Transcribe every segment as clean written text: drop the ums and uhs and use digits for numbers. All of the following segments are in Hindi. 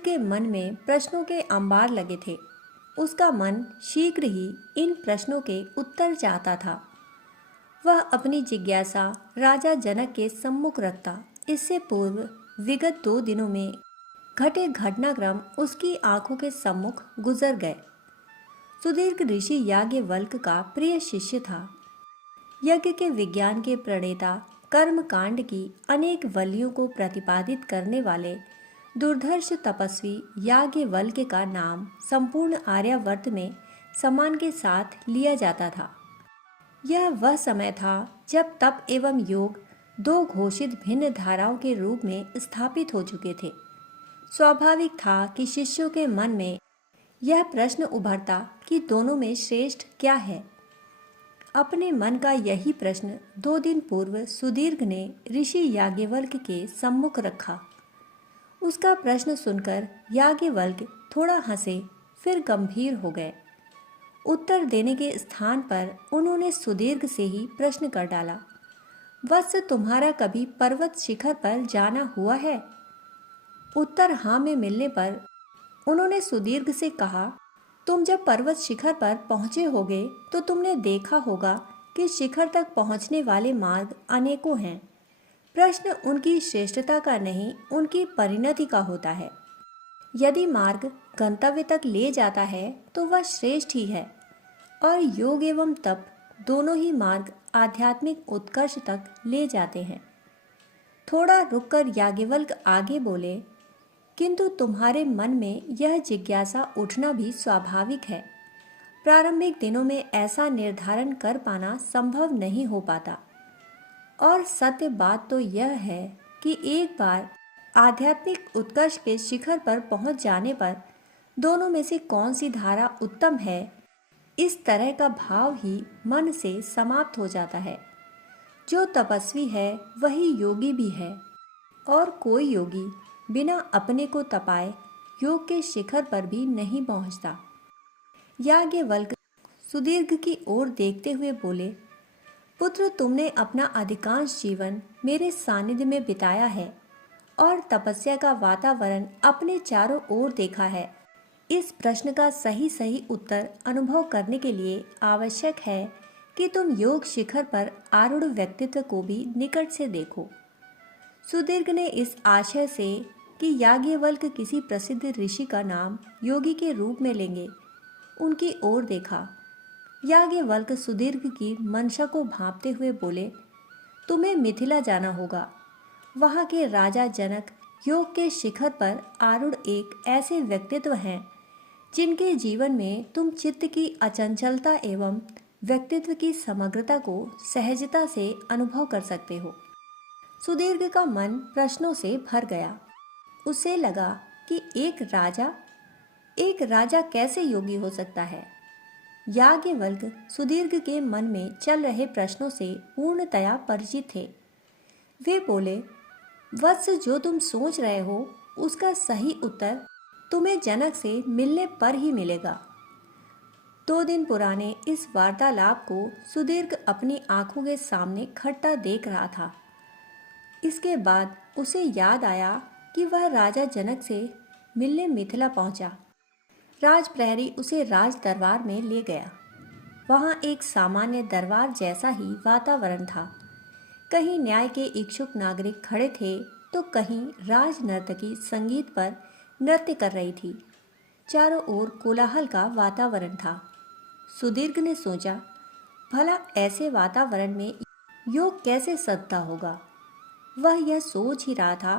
के मन में प्रश्नों के अंबार लगे थे। उसका मन शीघ्र ही इन प्रश्नों के उत्तर चाहता था। वह अपनी जिज्ञासा राजा जनक के सम्मुख रखता। इससे पूर्व विगत 2 दिनों में घटे घटनाक्रम उसकी आंखों के सम्मुख गुजर गए। सुदीर्घ ऋषि याज्ञवल्क्य का प्रिय शिष्य था। यज्ञ के विज्ञान के प्रणेता, कर्म कांड की अनेक वल्लियों को प्रतिपादित करने वाले दुर्धर्ष तपस्वी याज्ञवल्क्य का नाम संपूर्ण आर्यावर्त में सम्मान के साथ लिया जाता था। यह वह समय था जब तप एवं योग 2 घोषित भिन्न धाराओं के रूप में स्थापित हो चुके थे। स्वाभाविक था कि शिष्यों के मन में यह प्रश्न उभरता कि दोनों में श्रेष्ठ क्या है। अपने मन का यही प्रश्न 2 दिन पूर्व सुदीर्घ ने ऋषि याज्ञवल्क्य के सम्मुख रखा। उसका प्रश्न सुनकर याज्ञवल्क्य थोड़ा हंसे, फिर गंभीर हो गए। उत्तर देने के स्थान पर उन्होंने सुदीर्घ से ही प्रश्न कर डाला, वत्स, तुम्हारा कभी पर्वत शिखर पर जाना हुआ है? उत्तर हाँ में मिलने पर उन्होंने सुदीर्घ से कहा, तुम जब पर्वत शिखर पर पहुंचे होगे तो तुमने देखा होगा कि शिखर तक पहुंचने वाले मार्ग अनेकों हैं। प्रश्न उनकी श्रेष्ठता का नहीं, उनकी परिणति का होता है। यदि मार्ग गंतव्य तक ले जाता है तो वह श्रेष्ठ ही है, और योग एवं तप दोनों ही मार्ग आध्यात्मिक उत्कर्ष तक ले जाते हैं। थोड़ा रुककर याज्ञवल्क्य आगे बोले, किंतु तुम्हारे मन में यह जिज्ञासा उठना भी स्वाभाविक है। प्रारंभिक दिनों में ऐसा निर्धारण कर पाना संभव नहीं हो पाता, और सत्य बात तो यह है कि एक बार आध्यात्मिक उत्कर्ष के शिखर पर पहुंच जाने पर दोनों में से कौन सी धारा उत्तम है, इस तरह का भाव ही मन से समाप्त हो जाता है। जो तपस्वी है वही योगी भी है, और कोई योगी बिना अपने को तपाए योग के शिखर पर भी नहीं पहुंचता। याज्ञवल्क्य सुदीर्घ की ओर देखते हुए बोले, पुत्र, तुमने अपना अधिकांश जीवन मेरे सानिध्य में बिताया है और तपस्या का वातावरण अपने चारों ओर देखा है। इस प्रश्न का सही सही उत्तर अनुभव करने के लिए आवश्यक है कि तुम योग शिखर पर आरूढ़ व्यक्तित्व को भी निकट से देखो। सुदीर्घ ने इस आशय से कि याज्ञवल्क्य किसी प्रसिद्ध ऋषि का नाम योगी के रूप में लेंगे, उनकी ओर देखा। याज्ञवल्क्य सुदीर्घ की मंशा को भांपते हुए बोले, तुम्हें मिथिला जाना होगा। वहाँ के राजा जनक योग के शिखर पर आरूढ़ एक ऐसे व्यक्तित्व हैं जिनके जीवन में तुम चित्त की अचंचलता एवं व्यक्तित्व की समग्रता को सहजता से अनुभव कर सकते हो। सुदीर्घ का मन प्रश्नों से भर गया। उसे लगा कि एक राजा कैसे योगी हो सकता है। याज्ञवल्क्य सुदीर्घ के मन में चल रहे प्रश्नों से पूर्णतया परिचित थे। वे बोले, वत्स, जो तुम सोच रहे हो उसका सही उत्तर तुम्हें जनक से मिलने पर ही मिलेगा। 2 दिन पुराने इस वार्तालाप को सुदीर्घ अपनी आंखों के सामने खट्टा देख रहा था। इसके बाद उसे याद आया कि वह राजा जनक से मिलने मिथिला पहुंचा। राज प्रहरी उसे राज दरबार में ले गया। वहां एक सामान्य दरबार जैसा ही वातावरण था। कहीं न्याय के इच्छुक नागरिक खड़े थे तो कहीं राज नर्तकी संगीत पर नृत्य कर रही थी। चारों ओर कोलाहल का वातावरण था। सुदीर्घ ने सोचा, भला ऐसे वातावरण में योग कैसे सधता होगा। वह यह सोच ही रहा था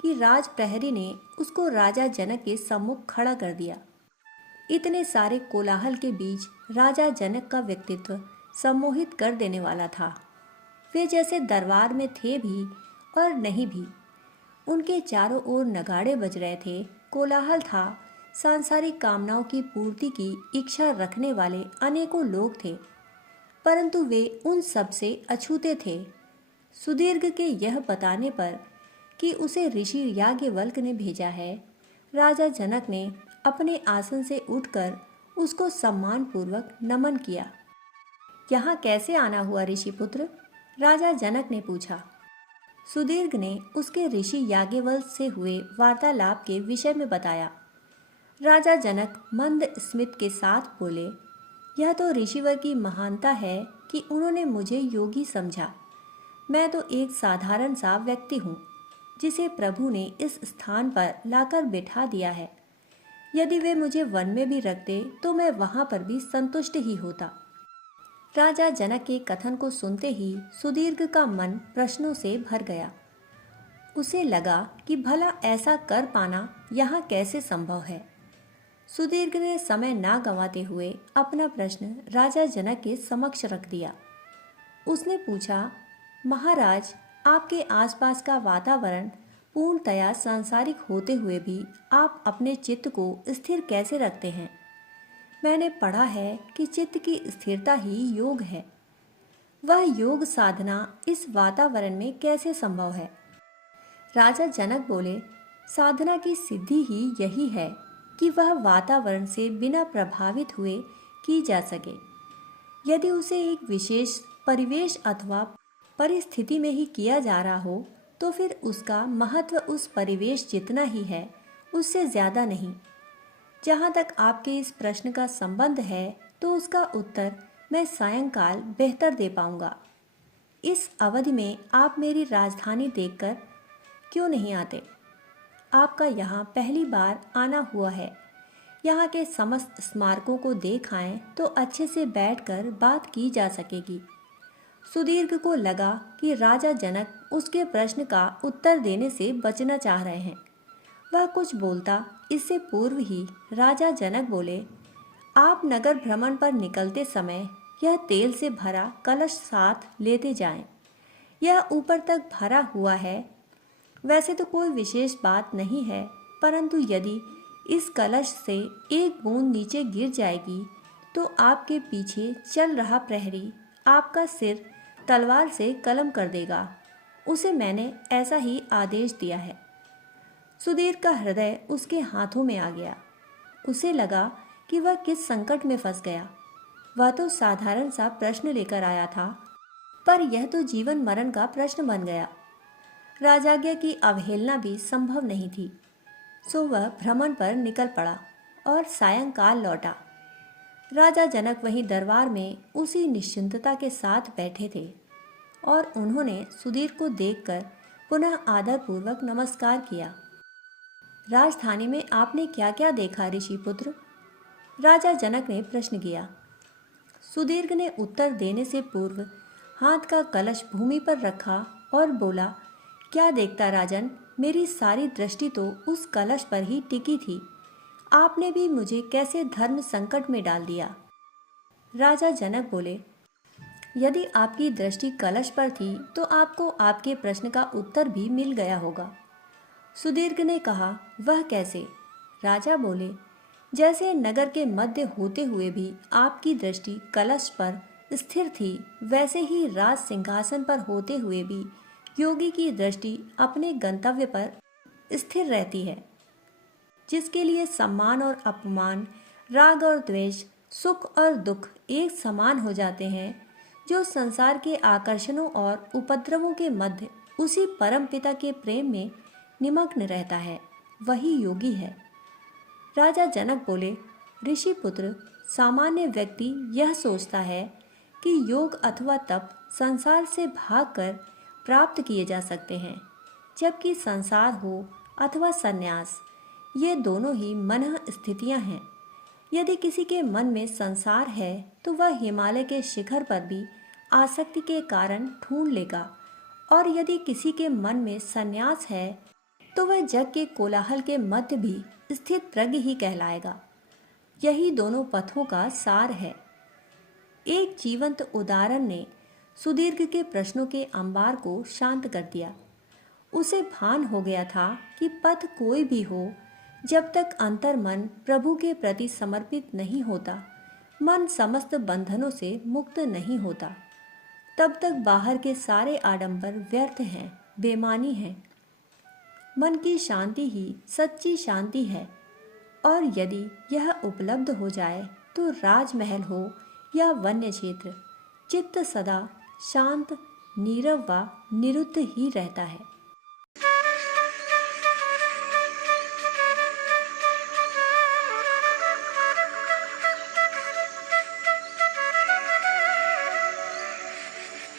कि राज प्रहरी ने उसको राजा जनक के सम्मुख खड़ा कर दिया। इतने सारे कोलाहल के बीच राजा जनक का व्यक्तित्व सम्मोहित कर देने वाला था। वे जैसे दरबार में थे भी और नहीं भी। उनके चारों ओर नगाड़े बज रहे थे, कोलाहल था, सांसारिक कामनाओं की पूर्ति की इच्छा रखने वाले अनेकों लोग थे, परंतु वे उन सब से अछूते थे। सुदीर्घ के यह बताने पर कि उसे ऋषि याज्ञवल्क्य ने भेजा है, राजा जनक ने अपने आसन से उठकर उसको सम्मान पूर्वक नमन किया। यहाँ कैसे आना हुआ ऋषि पुत्र? राजा जनक ने पूछा। सुदीर्घ ने उसके ऋषि याज्ञवल्क्य से हुए वार्तालाप के विषय में बताया। राजा जनक मंद स्मित के साथ बोले, यह तो ऋषिवर की महानता है कि उन्होंने मुझे योगी समझा। मैं तो एक साधारण सा व्यक्ति हूँ जिसे प्रभु ने इस स्थान पर लाकर बिठा दिया है। यदि वे मुझे वन में भी रखते तो मैं वहाँ पर भी संतुष्ट ही होता। राजा जनक के कथन को सुनते ही सुदीर्घ का मन प्रश्नों से भर गया। उसे लगा कि भला ऐसा कर पाना यहाँ कैसे संभव है। सुदीर्घ ने समय ना गंवाते हुए अपना प्रश्न राजा जनक के समक्ष रख दिया। उसने पूछा, महाराज, आपके आसपास का वातावरण पूर्णतया सांसारिक होते हुए भी आप अपने चित्त को स्थिर कैसे रखते हैं? मैंने पढ़ा है कि चित्त की स्थिरता ही योग है। वह योग साधना इस वातावरण में कैसे संभव है? राजा जनक बोले, साधना की सिद्धि ही यही है कि वह वातावरण से बिना प्रभावित हुए की जा सके। यदि उसे एक विशेष परिवेश अथवा परिस्थिति में ही किया जा रहा हो तो फिर उसका महत्व उस परिवेश जितना ही है, उससे ज़्यादा नहीं। जहाँ तक आपके इस प्रश्न का संबंध है तो उसका उत्तर मैं सायंकाल बेहतर दे पाऊँगा। इस अवधि में आप मेरी राजधानी देखकर क्यों नहीं आते? आपका यहाँ पहली बार आना हुआ है। यहाँ के समस्त स्मारकों को देख आएं तो अच्छे से बैठकर बात की जा सकेगी। सुदीर्घ को लगा कि राजा जनक उसके प्रश्न का उत्तर देने से बचना चाह रहे हैं। वह कुछ बोलता इससे पूर्व ही राजा जनक बोले, आप नगर भ्रमण पर निकलते समय यह तेल से भरा कलश साथ लेते जाएं। यह ऊपर तक भरा हुआ है। वैसे तो कोई विशेष बात नहीं है, परंतु यदि इस कलश से एक बूंद नीचे गिर जाएगी तो आपके पीछे चल रहा प्रहरी आपका सिर तलवार से कलम कर देगा। उसे मैंने ऐसा ही आदेश दिया है। सुधीर का हृदय उसके हाथों में आ गया। उसे लगा कि वह किस संकट में फंस गया। वह तो साधारण सा प्रश्न लेकर आया था, पर यह तो जीवन मरण का प्रश्न बन गया। राजाज्ञा की अवहेलना भी संभव नहीं थी। सो वह भ्रमण पर निकल पड़ा और सायंकाल लौटा। राजा जनक वहीं दरबार में उसी निश्चिंतता के साथ बैठे थे और उन्होंने सुधीर को देखकर पुनः आदरपूर्वक नमस्कार किया। राजधानी में आपने क्या क्या देखा ऋषिपुत्र? राजा जनक ने प्रश्न किया। सुदीर्घ ने उत्तर देने से पूर्व हाथ का कलश भूमि पर रखा और बोला, क्या देखता राजन, मेरी सारी दृष्टि तो उस कलश पर ही टिकी थी। आपने भी मुझे कैसे धर्म संकट में डाल दिया। राजा जनक बोले, यदि आपकी दृष्टि कलश पर थी तो आपको आपके प्रश्न का उत्तर भी मिल गया होगा। सुदीर्घ ने कहा, वह कैसे? राजा बोले, जैसे नगर के मध्य होते हुए भी आपकी दृष्टि कलश पर स्थिर थी, वैसे ही राज सिंहासन पर होते हुए भी योगी की दृष्टि अपने गंतव्य पर स्थिर रहती है। जिसके लिए सम्मान और अपमान, राग और द्वेष, सुख और दुख एक समान हो जाते हैं, जो संसार के आकर्षणों और उपद्रवों के मध्य उसी परम पिता के प्रेम में निमग्न रहता है, वही योगी है। राजा जनक बोले, ऋषि पुत्र, सामान्य व्यक्ति यह सोचता है कि योग अथवा तप संसार से भागकर प्राप्त किए जा सकते हैं, जबकि संसार हो अथवा संन्यास, ये दोनों ही मन स्थितियां हैं। यदि किसी के मन में संसार है तो वह हिमालय के शिखर पर भी आसक्ति के कारण ढूंढ लेगा, और यदि किसी के मन में संन्यास है तो वह जग के कोलाहल के मध्य भी स्थित प्रज्ञ ही कहलाएगा। यही दोनों पथों का सार है। एक जीवंत उदाहरण ने सुदीर्घ के प्रश्नों के अंबार को शांत कर दिया। उसे भान हो गया था कि पथ कोई भी हो, जब तक अंतर्मन प्रभु के प्रति समर्पित नहीं होता, मन समस्त बंधनों से मुक्त नहीं होता, तब तक बाहर के सारे आडंबर व्यर्थ हैं, बेमानी हैं। मन की शांति ही सच्ची शांति है, और यदि यह उपलब्ध हो जाए तो राजमहल हो या वन्य क्षेत्र, चित्त सदा शांत नीरव व निरुद्ध ही रहता है।